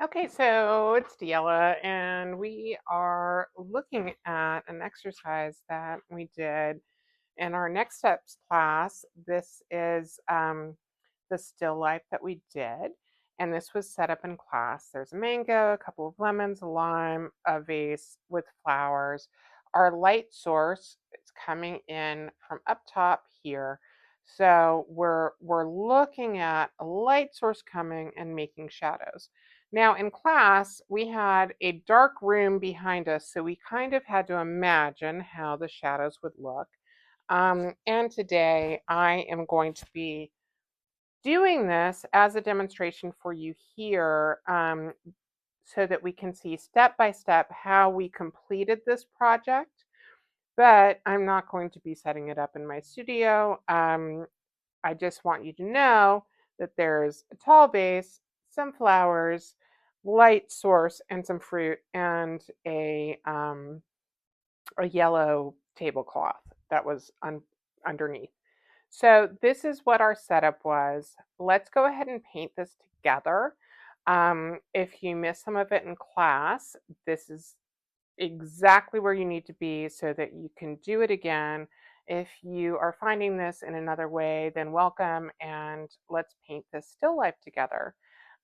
Okay, so it's Deella, and we are looking at an exercise that we did in our next steps class. This is the still life that we did, and this was set up in class. There's a mango, a couple of lemons, a lime, a vase with flowers. Our light source is coming in from up top here. So we're looking at a light source coming and making shadows. Now in class, we had a dark room behind us, so we kind of had to imagine how the shadows would look. And today I am going to be doing this as a demonstration for you here, so that we can see step by step how we completed this project. But I'm not going to be setting it up in my studio. I just want you to know that there's a tall vase, some flowers, light source, and some fruit, and a yellow tablecloth that was underneath. So this is what our setup was. Let's go ahead and paint this together. If you missed some of it in class, this is exactly where you need to be so that you can do it again. If you are finding this in another way, then welcome, and let's paint this still life together.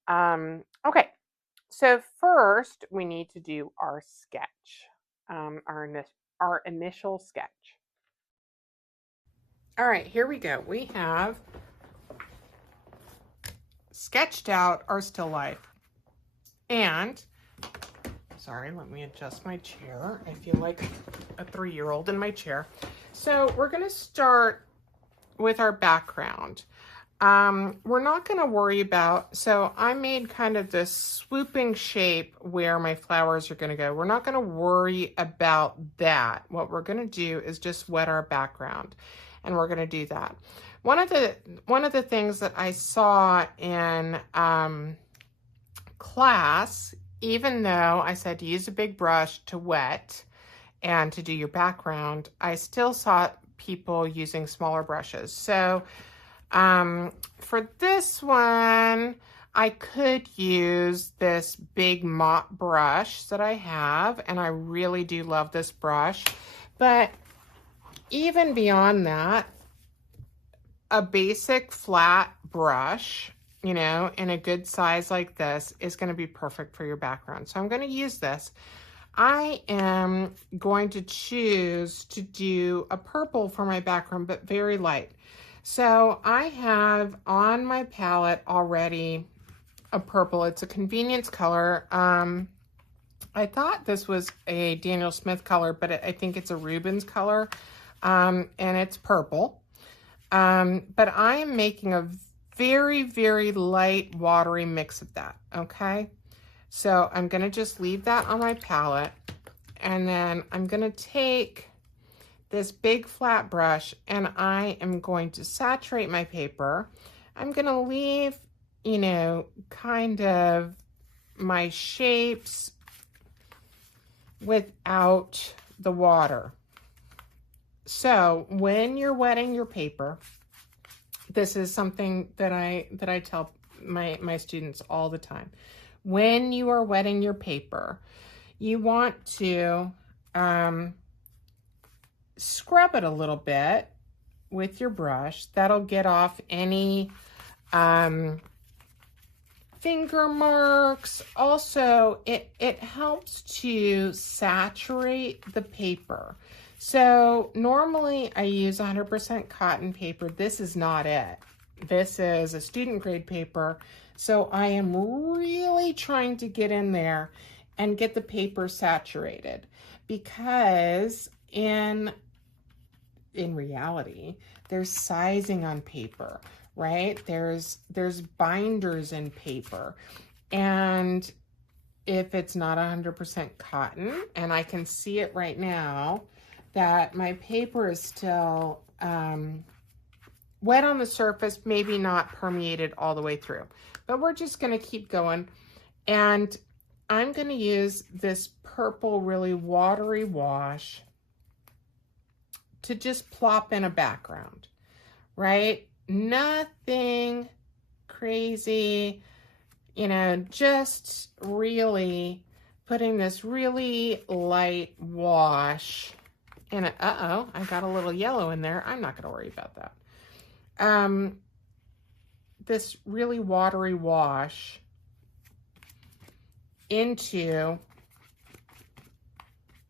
Okay, so first we need to do our sketch, our initial sketch. All right, here we go. We have sketched out our still life. And, sorry, let me adjust my chair. I feel like a 3-year-old in my chair. So we're going to start with our background. We're not going to worry about, so I made kind of this swooping shape where my flowers are going to go. We're not going to worry about that. What we're going to do is just wet our background, and we're going to do that. One of the things that I saw in class, even though I said to use a big brush to wet and to do your background, I still saw people using smaller brushes. So for this one, I could use this big mop brush that I have, and I really do love this brush. But even beyond that, a basic flat brush, in a good size like this is going to be perfect for your background. So I'm going to use this. I am going to choose to do a purple for my background, but very light. So I have on my palette already a purple. It's a convenience color. I thought this was a Daniel Smith color, but I think it's a Rubens color, and it's purple. But I am making a very, very light, watery mix of that, okay? So I'm gonna just leave that on my palette, and then I'm gonna take this big flat brush and I am going to saturate my paper. I'm gonna leave, kind of my shapes without the water. So when you're wetting your paper, this is something that I tell my students all the time. When you are wetting your paper, you want to scrub it a little bit with your brush. That'll get off any finger marks. Also, it helps to saturate the paper. So normally I use 100% cotton paper. This is not it. This is a student grade paper. So I am really trying to get in there and get the paper saturated, because in reality, there's sizing on paper, right? There's binders in paper. And if it's not 100% cotton, and I can see it right now, that my paper is still wet on the surface, maybe not permeated all the way through. But we're just gonna keep going. And I'm gonna use this purple, really watery wash to just plop in a background, right? Nothing crazy. you know, just really putting this really light wash in it. Uh-oh, I got a little yellow in there. I'm not going to worry about that. This really watery wash into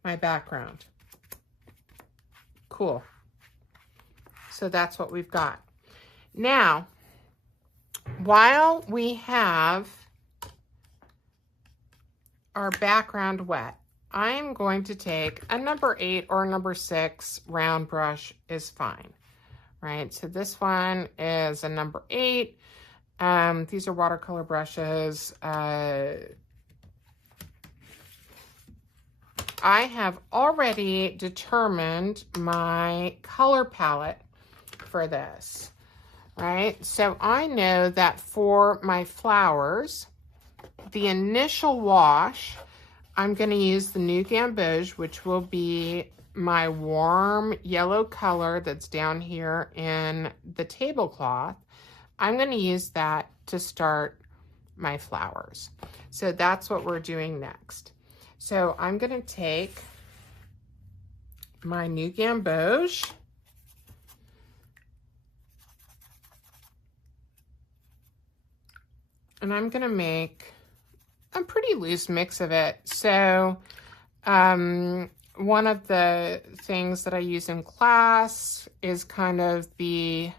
my background. Cool. So that's what we've got. Now, while we have our background wet, I am going to take a number 8 or number 6 round brush is fine, right? So this one is a number 8. These are watercolor brushes. I have already determined my color palette for this, right? So I know that for my flowers, the initial wash, I'm going to use the New Gamboge, which will be my warm yellow color that's down here in the tablecloth. I'm going to use that to start my flowers. So that's what we're doing next. So I'm going to take my New Gamboge and I'm going to make a pretty loose mix of it. So one of the things that I use in class is kind of the,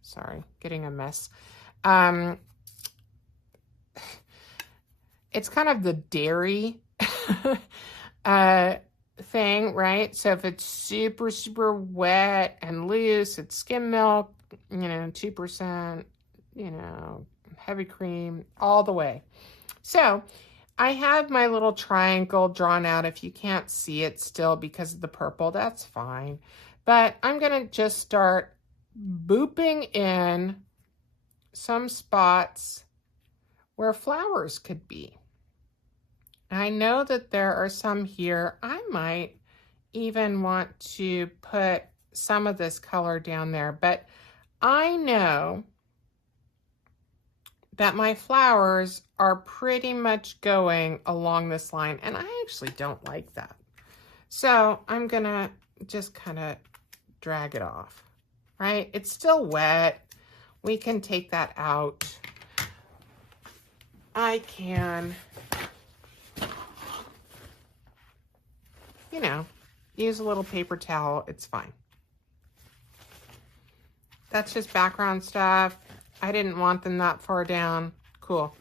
sorry, getting a mess. It's kind of the dairy thing, right? So if it's super, super wet and loose, it's skim milk, you know, 2%, you know, heavy cream, all the way. So I have my little triangle drawn out. If you can't see it still because of the purple, that's fine. But I'm going to just start booping in some spots where flowers could be. I know that there are some here. I might even want to put some of this color down there, but I know that my flowers are pretty much going along this line, and I actually don't like that. So I'm gonna just kind of drag it off, right? It's still wet. We can take that out. I can, you know, use a little paper towel. It's fine. That's just background stuff. I didn't want them that far down. Cool.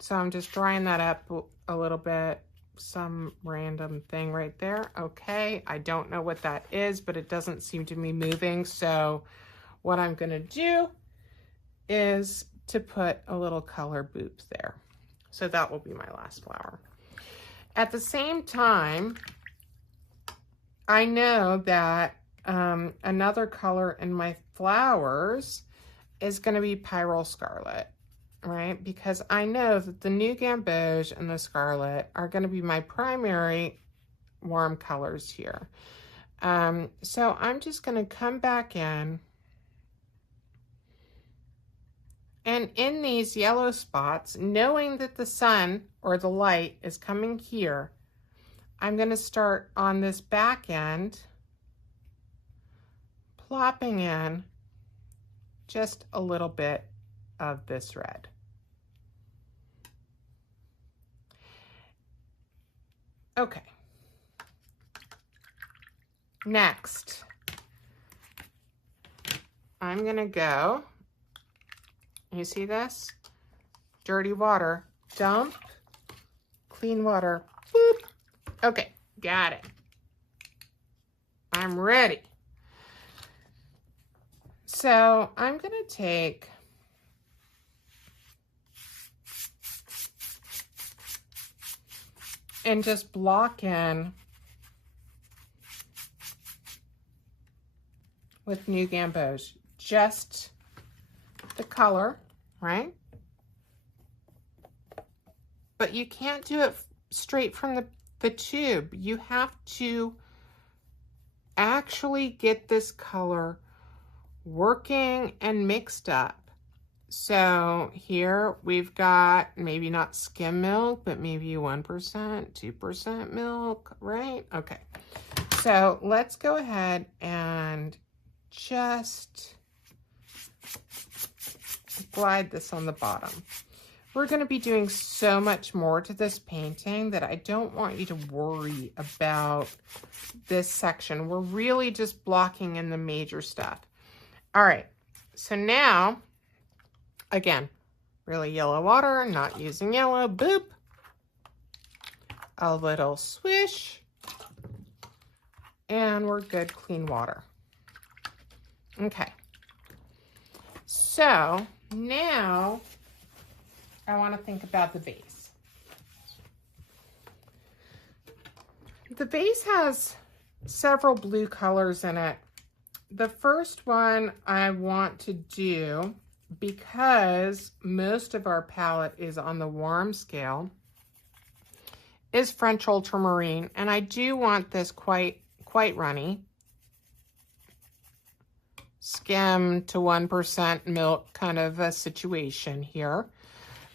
So I'm just drying that up a little bit. Some random thing right there. Okay. I don't know what that is, but it doesn't seem to be moving. So what I'm going to do is to put a little color boop there. So that will be my last flower. At the same time, I know that another color in my flowers is going to be Pyrrole Scarlet, right? Because I know that the New Gamboge and the Scarlet are going to be my primary warm colors here. So I'm just going to come back in, and in these yellow spots, knowing that the sun or the light is coming here, I'm going to start on this back end, plopping in just a little bit of this red. Okay. Next, I'm going to go, you see this? Dirty water, dump, clean water, boop. Okay, got it. I'm ready. So I'm going to take and just block in with New Gamboge, just the color, right? But you can't do it straight from the tube. You have to actually get this color working and mixed up So here we've got maybe not skim milk, but maybe 1%, 2% milk, right? Okay. So let's go ahead and just glide this on the bottom. We're going to be doing so much more to this painting that I don't want you to worry about this section. We're really just blocking in the major stuff. All right, so now, again, really yellow water, not using yellow, boop. A little swish, and we're good, clean water. Okay, so now I want to think about the vase. The vase has several blue colors in it. The first one I want to do, because most of our palette is on the warm scale, is French Ultramarine, and I do want this quite runny. Skim to 1% milk kind of a situation here.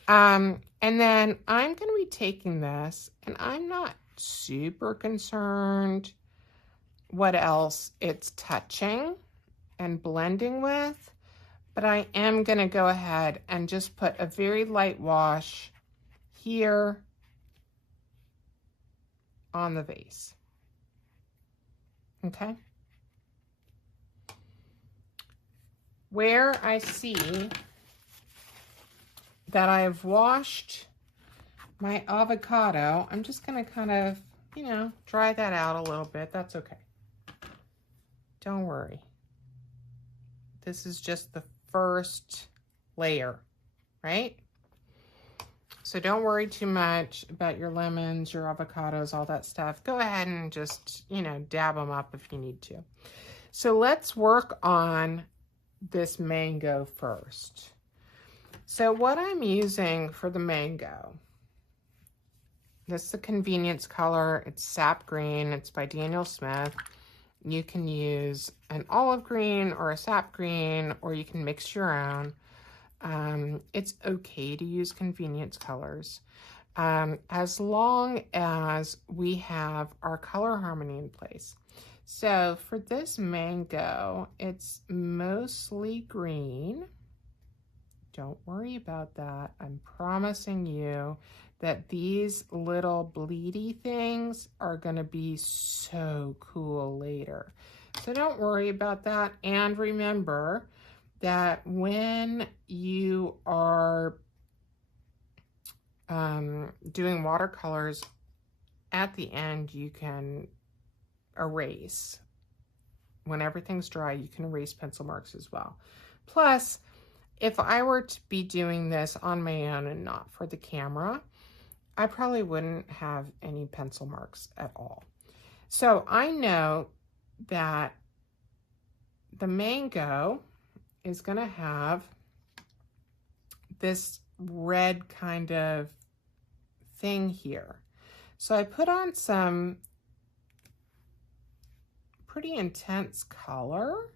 And then I'm going to be taking this, and I'm not super concerned what else it's touching and blending with, but I am going to go ahead and just put a very light wash here on the vase. Okay. Where I see that I have washed my avocado, I'm just going to kind of, you know, dry that out a little bit. That's okay. Don't worry. This is just the first layer, right? So don't worry too much about your lemons, your avocados, all that stuff. Go ahead and just, you know, dab them up if you need to. So let's work on this mango first. So what I'm using for the mango, this is a convenience color. It's sap green. It's by Daniel Smith. You can use an olive green or a sap green, or you can mix your own. It's okay to use convenience colors, as long as we have our color harmony in place. So for this mango, it's mostly green. Don't worry about that. I'm promising you that these little bleedy things are going to be so cool later. So don't worry about that. And remember that when you are doing watercolors, at the end you can erase. When everything's dry, you can erase pencil marks as well. Plus, if I were to be doing this on my own and not for the camera, I probably wouldn't have any pencil marks at all. So I know that the mango is going to have this red kind of thing here. So I put on some pretty intense color,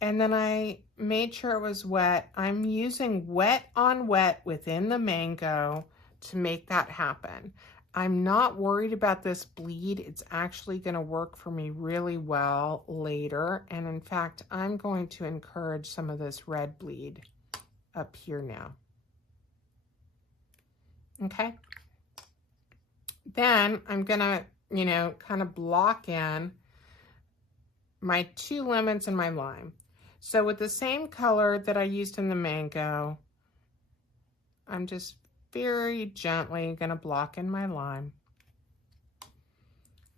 and then I made sure it was wet. I'm using wet on wet within the mango to make that happen. I'm not worried about this bleed. It's actually going to work for me really well later. And in fact, I'm going to encourage some of this red bleed up here now. Okay. Then I'm going to, you know, kind of block in my 2 lemons and my lime. So with the same color that I used in the mango, I'm just very gently going to block in my lime.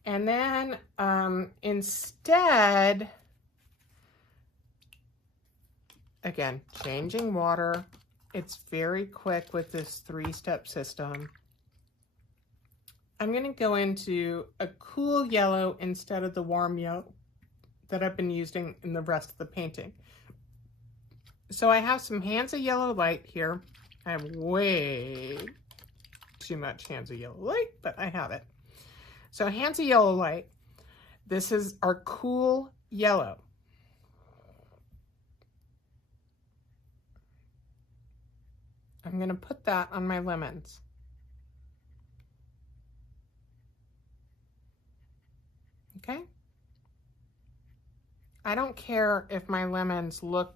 And then instead, again, changing water. It's very quick with this 3-step system. I'm going to go into a cool yellow instead of the warm yellow that I've been using in the rest of the painting. So I have some hands of yellow light here. I have way too much hands of yellow light, but I have it. So hands of yellow light. This is our cool yellow. I'm going to put that on my lemons. Okay? I don't care if my lemons look,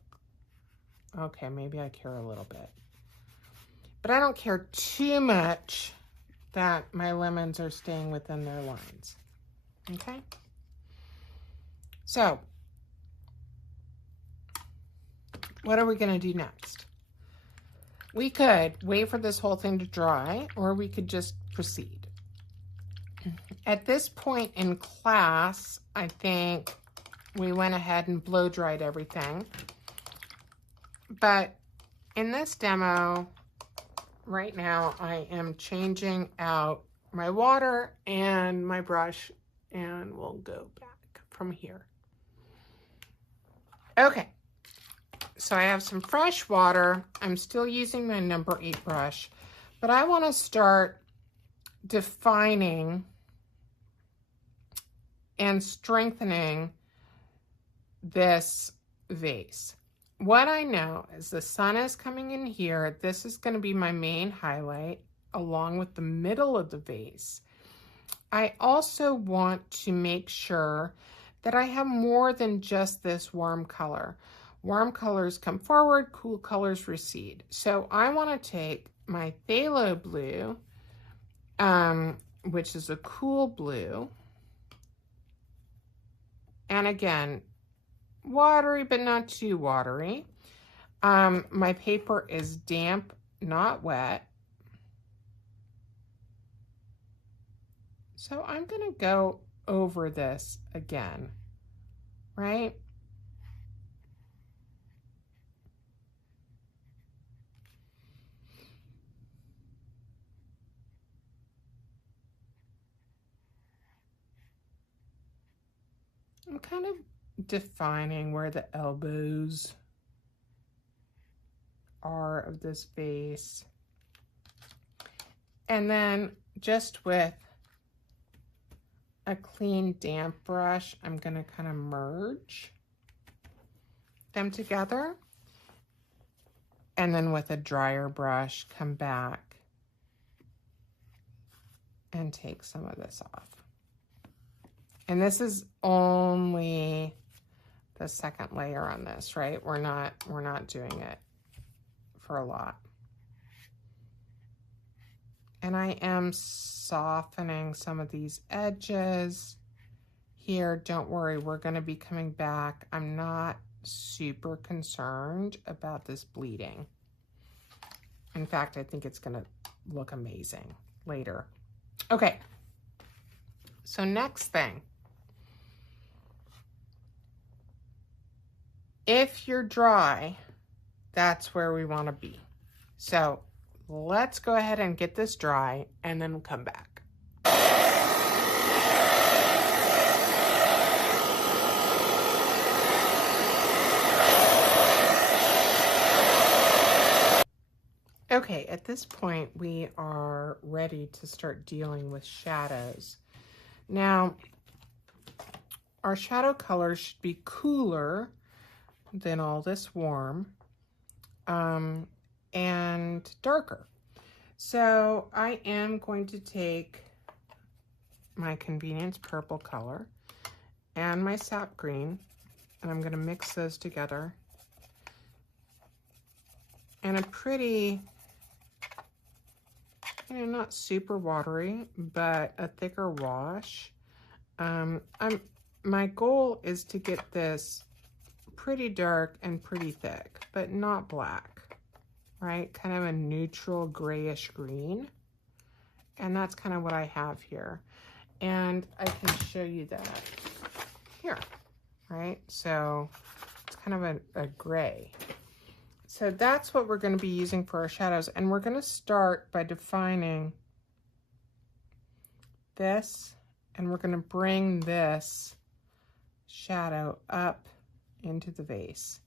okay, maybe I care a little bit. But I don't care too much that my lemons are staying within their lines. Okay? So, what are we going to do next? We could wait for this whole thing to dry, or we could just proceed. At this point in class, I think we went ahead and blow dried everything. But in this demo, right now, I am changing out my water and my brush, and we'll go back from here. Okay, so I have some fresh water. I'm still using my number 8 brush, but I want to start defining and strengthening this vase. What I know is the sun is coming in here. This is going to be my main highlight along with the middle of the vase. I also want to make sure that I have more than just this warm color. Warm colors come forward, cool colors recede. So I want to take my phthalo blue, which is a cool blue, and again, watery, but not too watery. My paper is damp, not wet. So I'm going to go over this again, right? I'm kind of defining where the elbows are of this vase. And then just with a clean damp brush, I'm going to kind of merge them together. And then with a drier brush, come back and take some of this off. And this is only the second layer on this, right? We're not doing it for a lot. And I am softening some of these edges here. Don't worry, we're going to be coming back. I'm not super concerned about this bleeding. In fact, I think it's going to look amazing later. Okay, so next thing. If you're dry, that's where we want to be. So let's go ahead and get this dry and then we'll come back. Okay, at this point, we are ready to start dealing with shadows. Now, our shadow colors should be cooler than all this warm and darker. So I am going to take my Convenience Purple color and my sap green, and I'm going to mix those together in a pretty, not super watery, but a thicker wash. My goal is to get this pretty dark and pretty thick, but not black, right? Kind of a neutral grayish green. And that's kind of what I have here. And I can show you that here, right? So it's kind of a gray. So that's what we're going to be using for our shadows. And we're going to start by defining this, and we're going to bring this shadow up into the vase.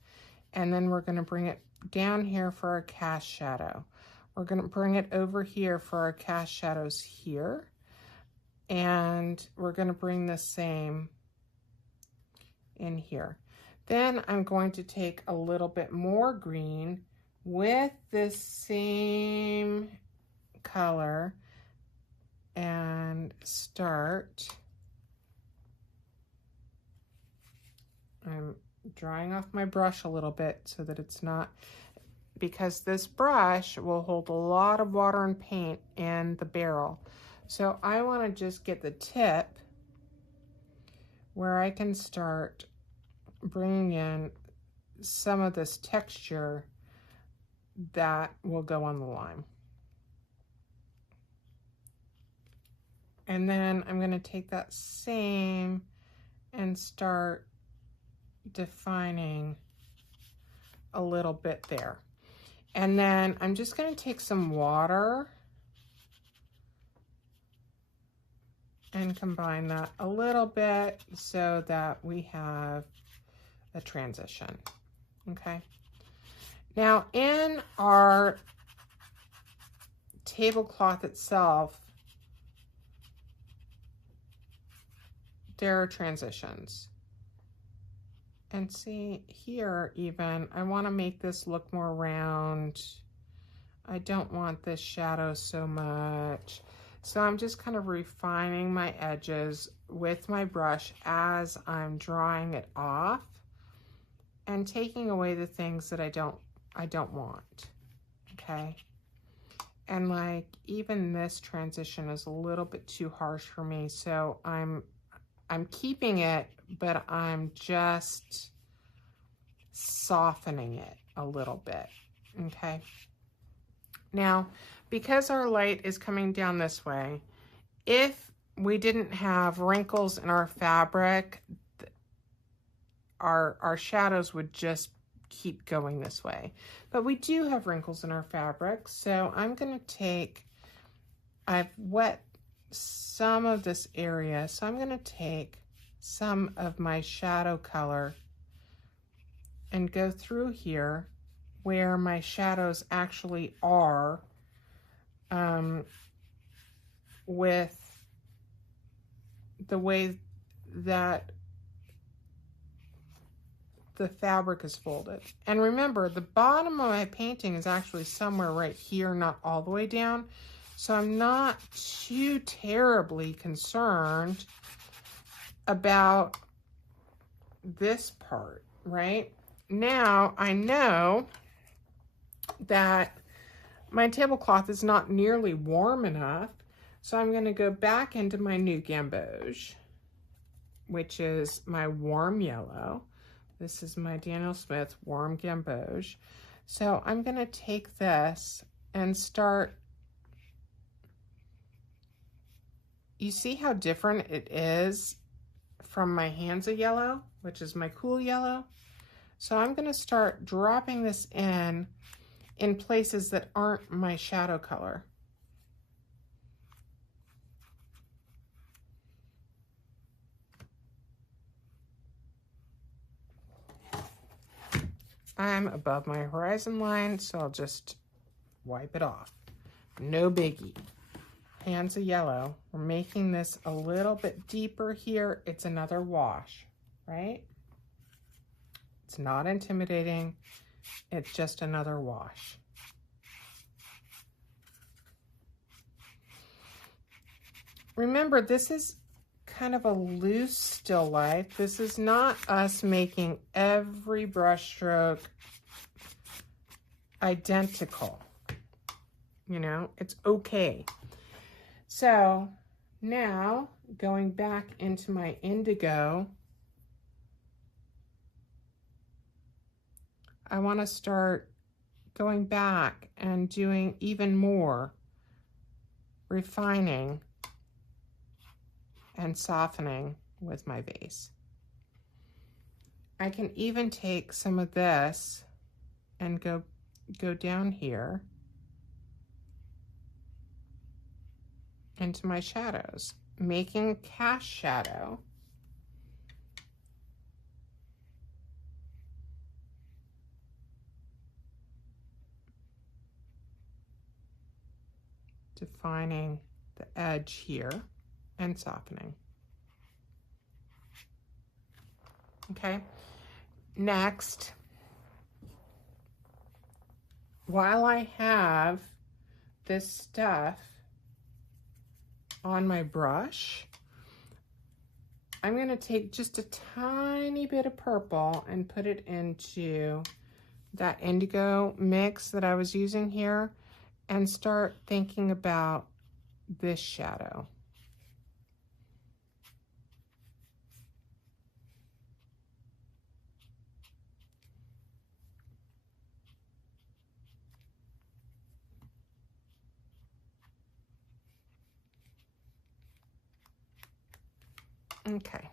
And then we're going to bring it down here for our cast shadow. We're going to bring it over here for our cast shadows here. And we're going to bring the same in here. Then I'm going to take a little bit more green with this same color and start. I'm drying off my brush a little bit so that it's not, because this brush will hold a lot of water and paint in the barrel. So I want to just get the tip where I can start bringing in some of this texture that will go on the lime. And then I'm going to take that same and start defining a little bit there. And then I'm just going to take some water and combine that a little bit so that we have a transition. Okay. Now in our tablecloth itself, there are transitions. And see here, even, I want to make this look more round. I don't want this shadow so much. So I'm just kind of refining my edges with my brush as I'm drawing it off and taking away the things that I don't want. Okay. And like even this transition is a little bit too harsh for me. So I'm keeping it, but I'm just softening it a little bit. Okay. Now, because our light is coming down this way, if we didn't have wrinkles in our fabric, our shadows would just keep going this way. But we do have wrinkles in our fabric, so I'm going to take, I've wet some of this area, so I'm going to take some of my shadow color and go through here where my shadows actually are, with the way that the fabric is folded. And remember, the bottom of my painting is actually somewhere right here, not all the way down. So I'm not too terribly concerned about this part, right? Now I know that my tablecloth is not nearly warm enough, so I'm going to go back into my new gamboge, which is my warm yellow. This is my Daniel Smith warm gamboge. So I'm going to take this and start. You see how different it is from my Hansa yellow, which is my cool yellow? So I'm going to start dropping this in places that aren't my shadow color. I'm above my horizon line, so I'll just wipe it off. No biggie. Hands of yellow. We're making this a little bit deeper here. It's another wash, right? It's not intimidating. It's just another wash. Remember, this is kind of a loose still life. This is not us making every brush stroke identical. You know, it's okay. So now going back into my indigo, I want to start going back and doing even more refining and softening with my vase. I can even take some of this and go down here into my shadows, making cast shadow. Defining the edge here and softening. Okay, next while I have this stuff on my brush, I'm going to take just a tiny bit of purple and put it into that indigo mix that I was using here and start thinking about this shadow. Okay.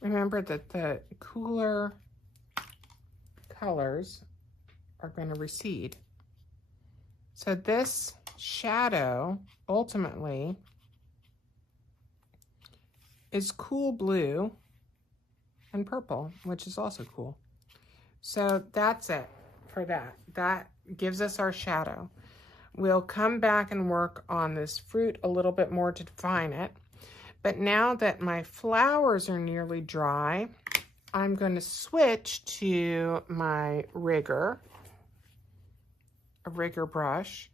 Remember that the cooler colors are going to recede. So this shadow ultimately is cool blue and purple, which is also cool. So that's it for that. That gives us our shadow. We'll come back and work on this fruit a little bit more to define it. But now that my flowers are nearly dry, I'm going to switch to my rigger. A rigger brush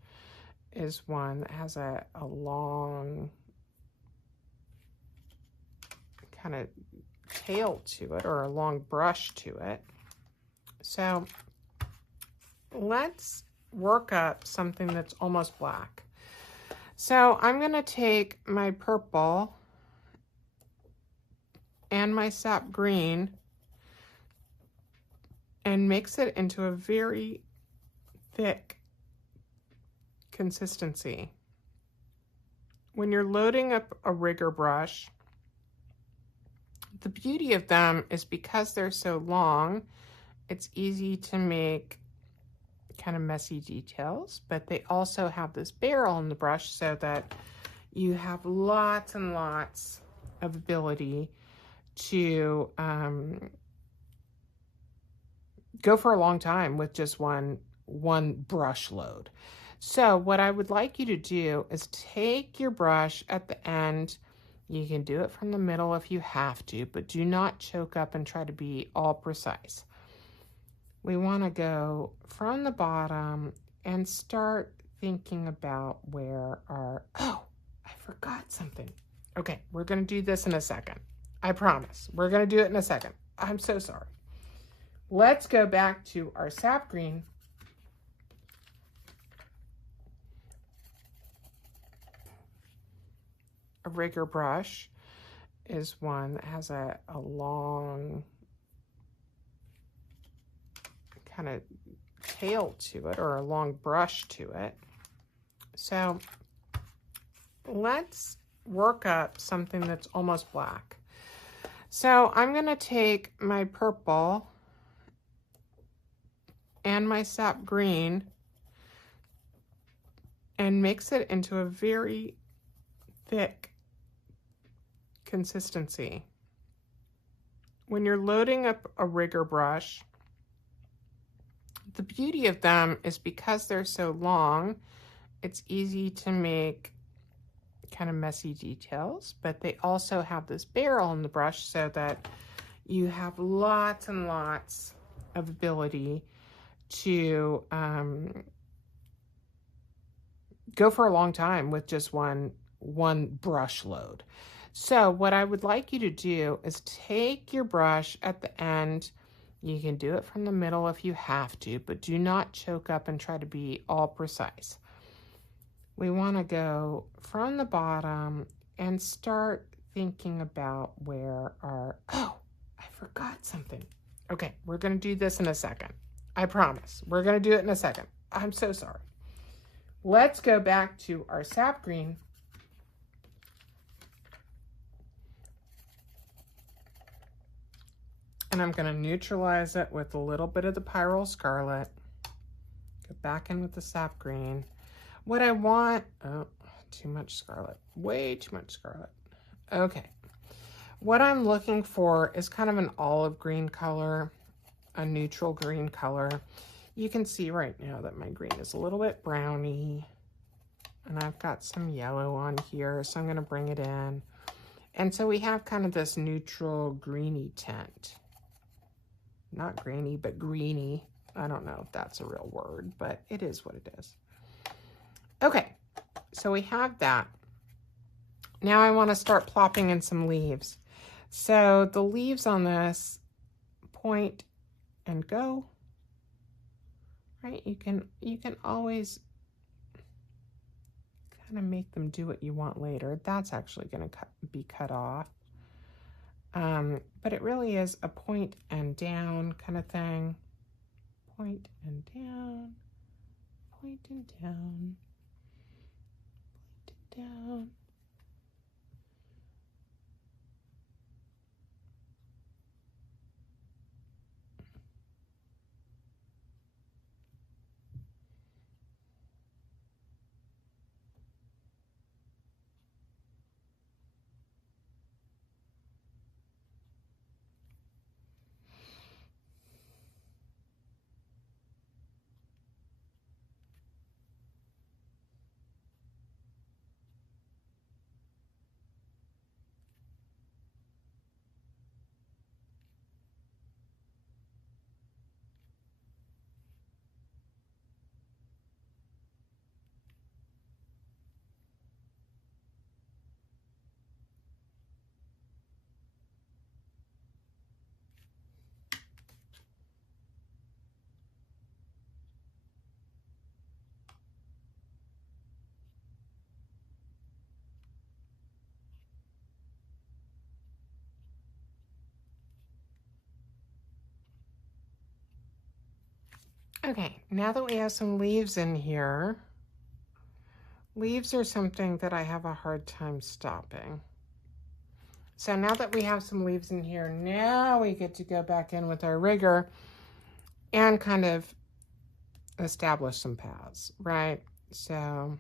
is one that has a long kind of tail to it, or a long brush to it. So let's work up something that's almost black. So I'm going to take my purple and my sap green and mix it into a very thick consistency. When you're loading up a rigger brush, the beauty of them is because they're so long, it's easy to make kind of messy details, but they also have this barrel in the brush so that you have lots and lots of ability to go for a long time with just one brush load. So what I would like you to do is take your brush at the end. You can do it from the middle if you have to, but do not choke up and try to be all precise. We want to go from the bottom and start thinking about where our, oh, I forgot something. Okay, we're going to do this in a second. I promise. We're going to do it in a second. I'm so sorry. Let's go back to our sap green. A rigger brush is one that has a long kind of tail to it, or a long brush to it. So let's work up something that's almost black. So I'm going to take my purple and my sap green and mix it into a very thick consistency. When you're loading up a rigger brush, the beauty of them is because they're so long, it's easy to make kind of messy details, but they also have this barrel in the brush so that you have lots and lots of ability to go for a long time with just one brush load. So what I would like you to do is take your brush at the end. You can do it from the middle if you have to, but do not choke up and try to be all precise. We want to go from the bottom and start thinking about where our, oh, I forgot something. Okay, we're going to do this in a second. I promise. We're going to do it in a second. I'm so sorry. Let's go back to our sap green. And I'm going to neutralize it with a little bit of the Pyrrole Scarlet. Go back in with the sap green. What I want, oh, too much scarlet. Way too much scarlet. Okay. What I'm looking for is kind of an olive green color. a neutral green color. You can see right now that my green is a little bit browny, and I've got some yellow on here, so I'm going to bring it in. And so we have kind of this neutral greeny tint. Not greeny, but greeny. I don't know if that's a real word, but it is what it is. Okay, so we have that. Now I want to start plopping in some leaves. So the leaves on this point and go, right? You can always kind of make them do what you want later. That's actually going to be cut off. But it really is a point and down kind of thing. Point and down, point and down, point and down. Okay, now that we have some leaves in here, leaves are something that I have a hard time stopping. So now that we have some leaves in here, now we get to go back in with our rigger and kind of establish some paths, right? So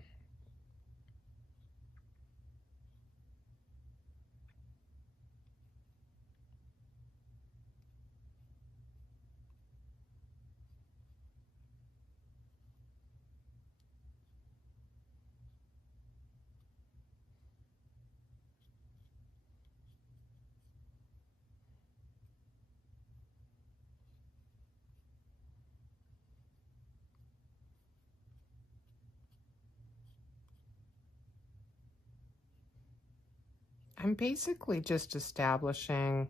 I'm basically just establishing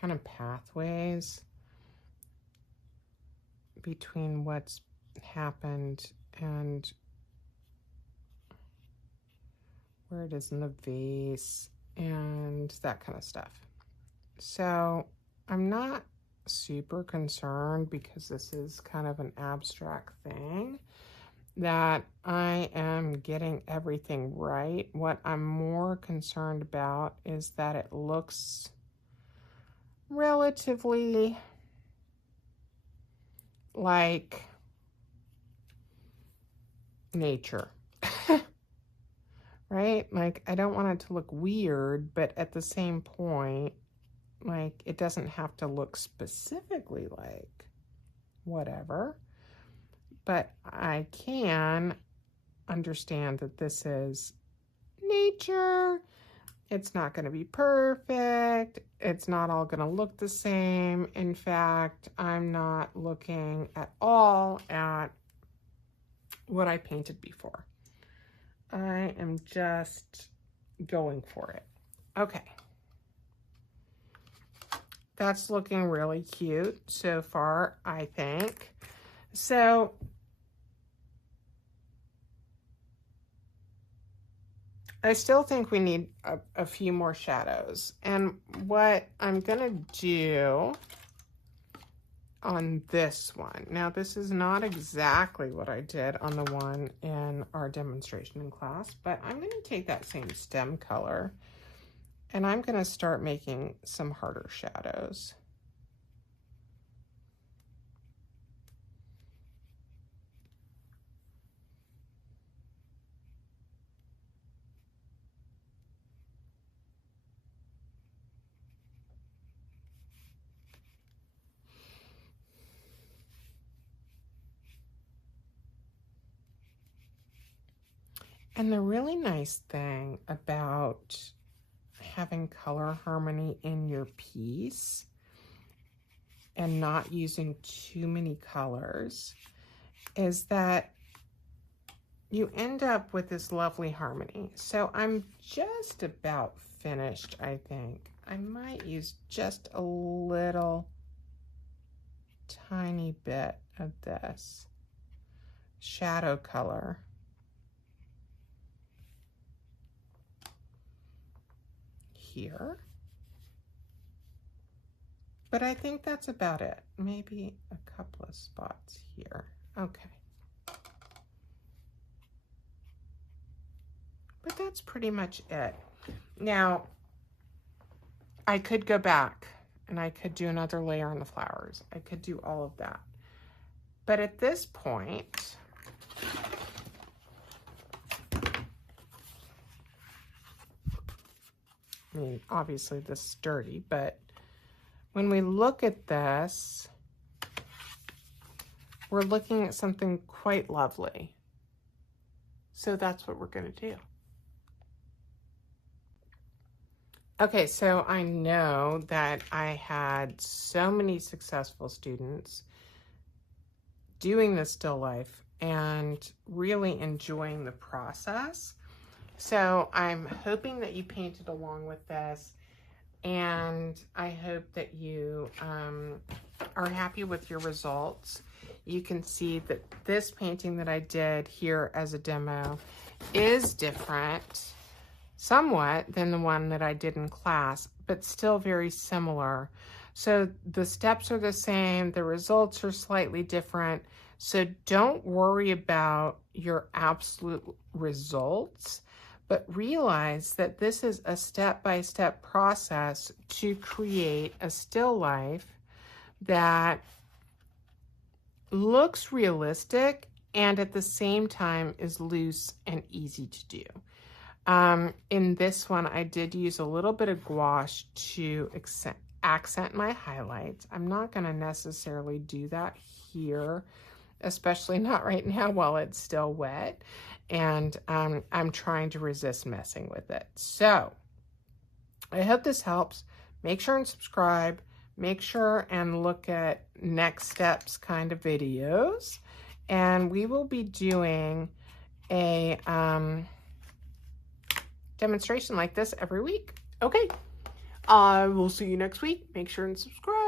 kind of pathways between what's happened and where it is in the vase and that kind of stuff. So I'm not super concerned, because this is kind of an abstract thing, that I am getting everything right. What I'm more concerned about is that it looks relatively like nature. Right? Like, I don't want it to look weird, but at the same point, like, it doesn't have to look specifically like whatever. But I can understand that this is nature. It's not going to be perfect. It's not all going to look the same. In fact, I'm not looking at all at what I painted before. I am just going for it. Okay. That's looking really cute so far, I think. So I still think we need a few more shadows. And what I'm gonna do on this one, now this is not exactly what I did on the one in our demonstration in class, but I'm gonna take that same stem color and I'm gonna start making some harder shadows. And the really nice thing about having color harmony in your piece and not using too many colors is that you end up with this lovely harmony. So I'm just about finished, I think. I might use just a little tiny bit of this shadow color here. But I think that's about it. Maybe a couple of spots here. Okay. But that's pretty much it. Now, I could go back and I could do another layer on the flowers. I could do all of that. But at this point, I mean, obviously this is dirty, but when we look at this, we're looking at something quite lovely. So that's what we're going to do. Okay, so I know that I had so many successful students doing the still life and really enjoying the process. So I'm hoping that you painted along with this, and I hope that you are happy with your results. You can see that this painting that I did here as a demo is different somewhat than the one that I did in class, but still very similar. So the steps are the same, the results are slightly different. So don't worry about your absolute results, but realize that this is a step-by-step process to create a still life that looks realistic and at the same time is loose and easy to do. In this one, I did use a little bit of gouache to accent my highlights. I'm not going to necessarily do that here, especially not right now while it's still wet. And I'm trying to resist messing with it. So I hope this helps. Make sure and subscribe. Make sure and look at next steps kind of videos. And we will be doing a demonstration like this every week. Okay, I will see you next week. Make sure and subscribe.